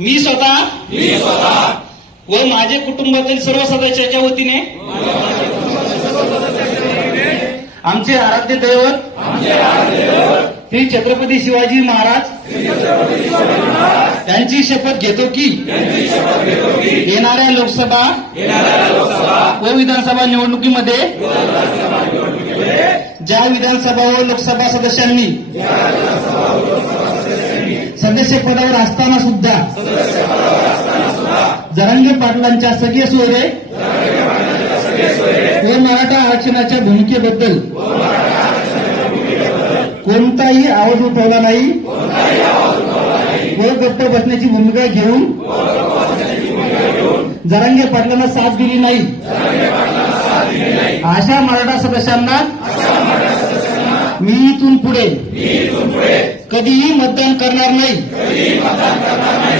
मी स्वतः? व माझे कुटुंबातील सर्व सदस्याच्या वतीने? आमचे आराध्य दैवत? श्री छत्रपती शिवाजी महाराज? यांची शपथ घेतो की? येणाऱ्या लोकसभा व विधानसभा निवडणुकीमध्ये? ज्या विधानसभा व लोकसभा सदस्यांनी सदस्य पदावर असताना सुद्धा. जरांगे पाटलांच्या सगळे सोयरे व मराठा आरक्षणाच्या भूमिकेबद्दल. कोणताही आवाज उठवला नाही. व गप्प बसण्याची भूमिका घेऊन. जरांगे पाटलांना साथ दिली नाही. अशा मराठा सदस्यांना मी इथून पुढे कधीही मतदान करणार नाही.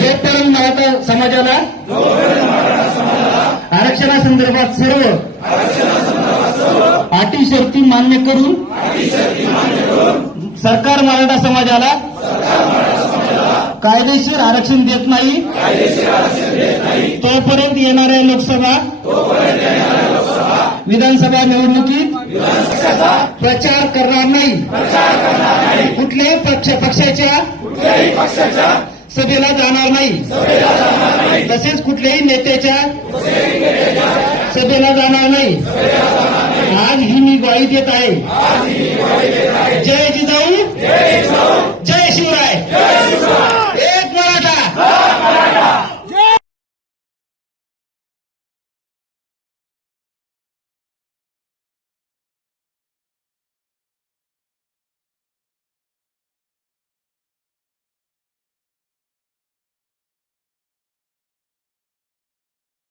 जोपर्यंत मराठा समाजाला आरक्षणासंदर्भात सर्व अटी शर्ती मान्य करून सरकार मराठा समाजाला कायदेशीर आरक्षण देत नाही. तोपर्यंत येणाऱ्या लोकसभा विधानसभा निवडणुकीत प्रचार करणार नाही. कुठल्याही पक्ष पक्षाच्या सभेला जाणार नाही. तसेच कुठल्याही नेत्याच्या सभेला जाणार नाही. आज ही मी ग्वाही देत आहे.